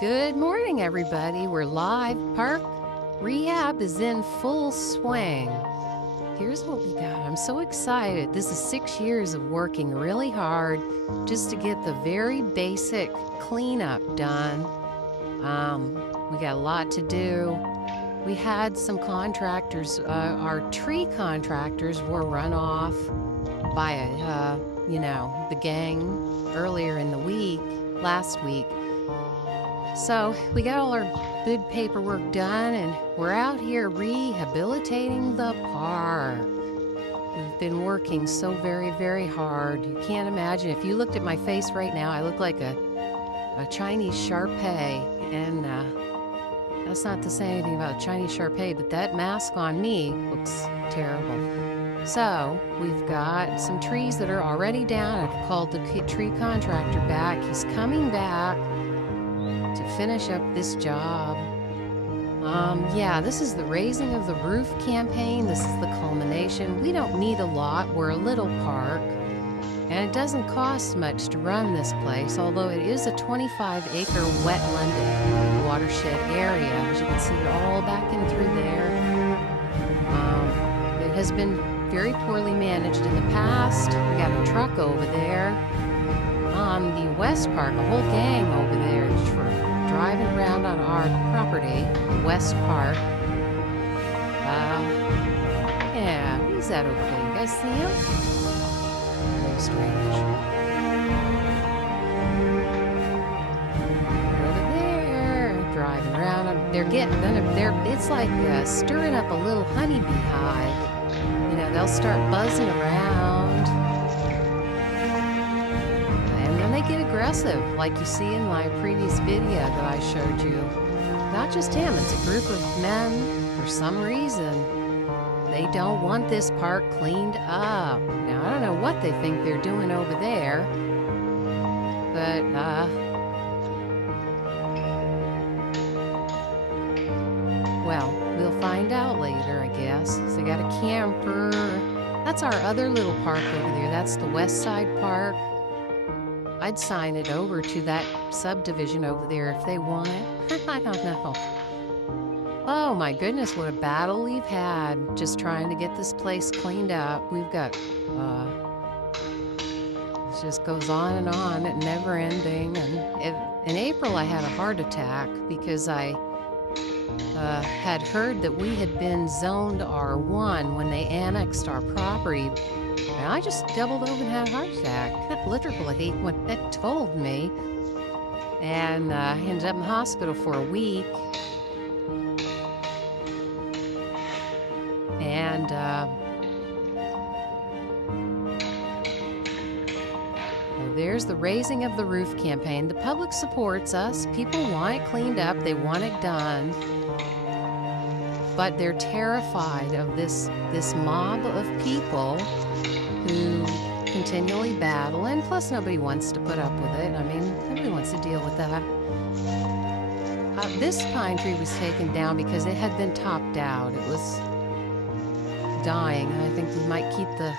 Good morning, everybody. We're live. Park rehab is in full swing. Here's what we got. I'm so excited. This is 6 years of working really hard just to get the very basic cleanup done. We got a lot to do. We had some contractors, our tree contractors were run off by the gang earlier in the week, last week. So we got all our good paperwork done and we're out here rehabilitating the park. We've been working so very, very hard. You can't imagine. If you looked at my face right now, I look like a Chinese Shar-Pei. And that's not to say anything about Chinese Shar-Pei, but that mask on me looks terrible. So we've got some trees that are already down. I've called the tree contractor back. He's coming back to finish up this job. This is the Raising of the Roof campaign. This is the culmination. We don't need a lot. We're a little park. And it doesn't cost much to run this place, although it is a 25-acre wetland watershed area. As you can see, you're all back in through there. It has been very poorly managed in the past. We got a truck over there. The West Park, a whole gang over there driving around on our property, West Park. Who's that over there? You guys see him? Very strange. They're over there, driving around. It's like stirring up a little honeybee hive. You know, they'll start buzzing around. Get aggressive, like you see in my previous video that I showed you. Not just him, it's a group of men. For some reason, they don't want this park cleaned up. Now, I don't know what they think they're doing over there, but, we'll find out later, I guess. So they got a camper. That's our other little park over there. That's the West Side Park. I'd sign it over to that subdivision over there if they want it. I don't know. Oh my goodness, what a battle we've had just trying to get this place cleaned up. We've got, it just goes on, never ending. And in April, I had a heart attack because I had heard that we had been zoned R1 when they annexed our property. And I just doubled over and had a heart attack. Literally, what that told me. And ended up in the hospital for a week. And there's the Raising of the Roof campaign. The public supports us. People want it cleaned up. They want it done. But they're terrified of this mob of people who continually battle, and plus nobody wants to put up with it. I mean, nobody wants to deal with that. This pine tree was taken down because it had been topped out. It was dying. I think we might keep the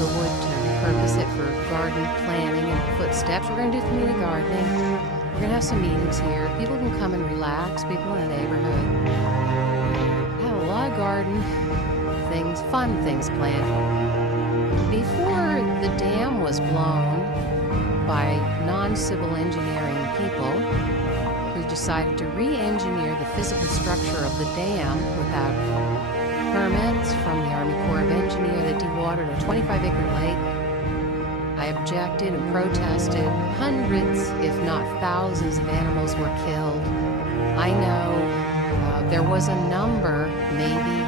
wood to repurpose it for garden planting and footsteps. We're going to do community gardening. We're going to have some meetings here. People can come and relax, people in the neighborhood. Have a lot of garden things, fun things planned. Before the dam was blown by non-civil engineering people who decided to re-engineer the physical structure of the dam without permits from the Army Corps of Engineers that dewatered a 25-acre lake, I objected and protested. Hundreds, if not thousands, of animals were killed. I know there was a number, maybe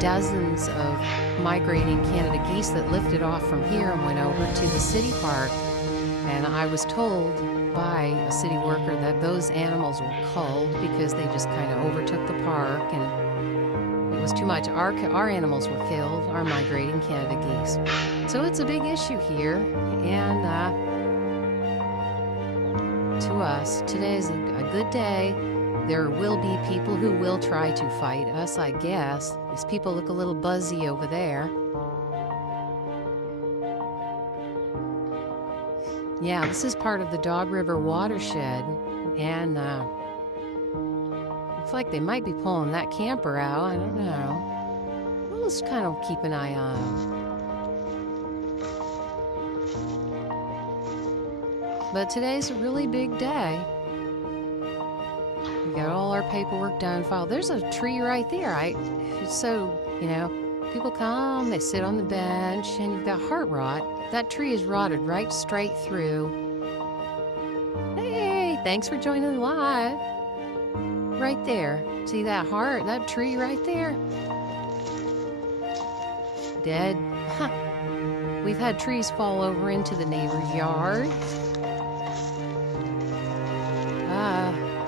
dozens of migrating Canada geese that lifted off from here and went over to the city park. And I was told by a city worker that those animals were culled because they just kind of overtook the park and it was too much. Our animals were killed, our migrating Canada geese. So it's a big issue here. And to us, today is a good day. There will be people who will try to fight us, I guess. These people look a little buzzy over there. Yeah, this is part of the Dog River watershed, and looks like they might be pulling that camper out. I don't know. We'll just kind of keep an eye on 'em. But today's a really big day. We got all our paperwork done, filed. There's a tree right there. So, people come, they sit on the bench, and you've got heart rot. That tree is rotted right straight through. Hey, thanks for joining live. Right there. See that heart, that tree right there? Dead. Huh. We've had trees fall over into the neighbor's yard.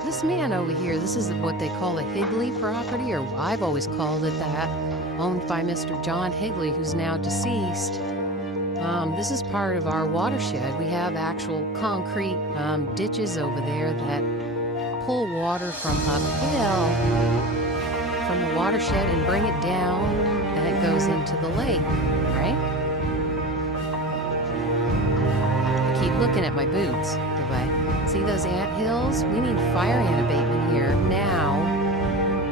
This man over here, this is what they call a Higley property, or I've always called it that, owned by Mr. John Higley, who's now deceased. This is part of our watershed. We have actual concrete ditches over there that pull water from uphill from the watershed and bring it down, and it goes into the lake, right? I keep looking at my boots. See those ant hills? We need fire ant abatement here. Now,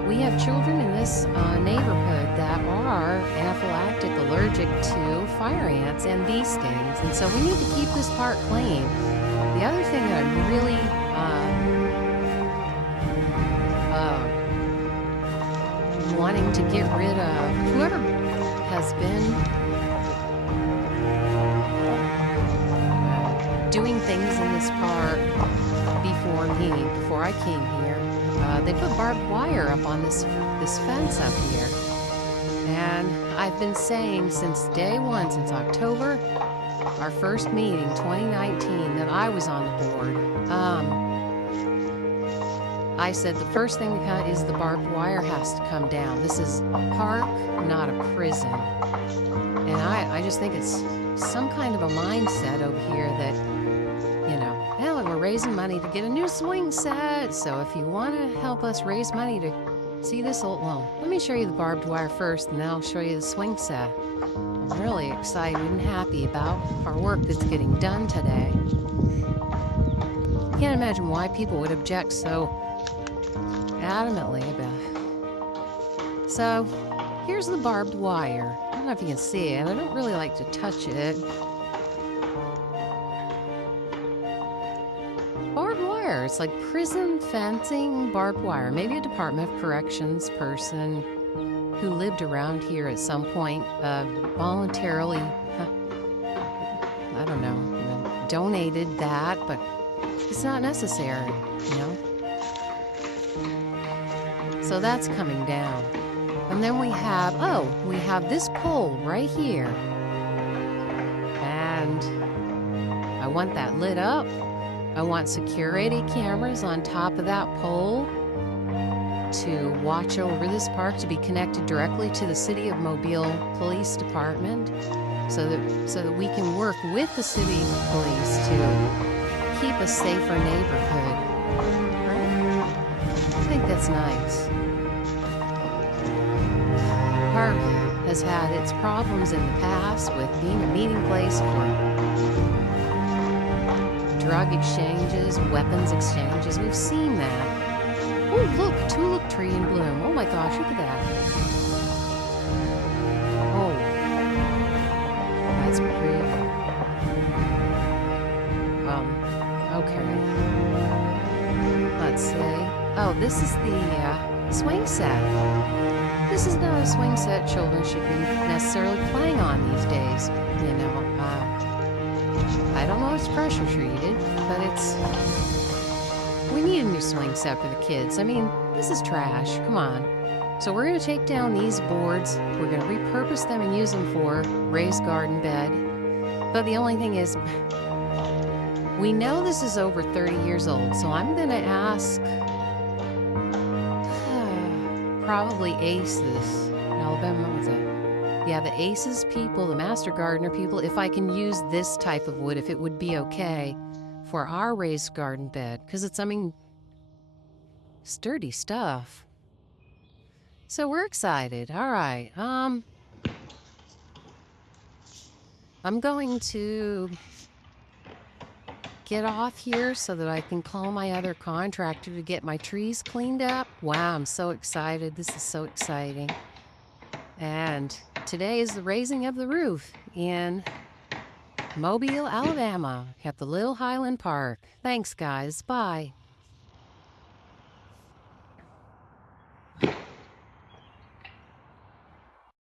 we have children in this neighborhood that are anaphylactic, allergic to fire ants and bee stings, and so we need to keep this park clean. The other thing that I'm really wanting to get rid of, whoever has been doing things in this park before I came here, they put barbed wire up on this fence up here. And I've been saying since day one, since October, our first meeting, 2019, that I was on the board. I said the first thing is the barbed wire has to come down. This is a park, not a prison. And I just think it's some kind of a mindset over here that, well, we're raising money to get a new swing set. So if you want to help us raise money to see this well, let me show you the barbed wire first, and then I'll show you the swing set. I'm really excited and happy about our work that's getting done today. I can't imagine why people would object so adamantly about it. So here's the barbed wire. I don't know if you can see it. I don't really like to touch it. Barbed wire. It's like prison fencing, barbed wire. Maybe a Department of Corrections person who lived around here at some point voluntarily, I don't know, donated that, but it's not necessary, So that's coming down. And then we have this pole right here. And I want that lit up. I want security cameras on top of that pole to watch over this park, to be connected directly to the City of Mobile Police Department, so that we can work with the City Police to keep a safer neighborhood. Right? I think that's nice. The park has had its problems in the past with being a meeting place for drug exchanges, weapons exchanges. We've seen that. Oh, look, tulip tree in bloom. Oh my gosh, look at that. Oh, that's pretty. Okay. Let's see. Oh, this is the swing set. This is not a swing set children should be necessarily playing on these days, I don't know if it's pressure treated, but we need a new swing set for the kids. I mean, this is trash. Come on. So we're going to take down these boards. We're going to repurpose them and use them for raised garden bed. But the only thing is, we know this is over 30 years old, so I'm going to ask probably ACES. Alabama, what's that? Yeah, the ACES people, the Master Gardener people, if I can use this type of wood, if it would be okay for our raised garden bed. Because it's, sturdy stuff. So we're excited. All right. I'm going to get off here so that I can call my other contractor to get my trees cleaned up. Wow, I'm so excited. This is so exciting. And today is the raising of the roof in Mobile, Alabama at the Little Highland Park. Thanks, guys. Bye.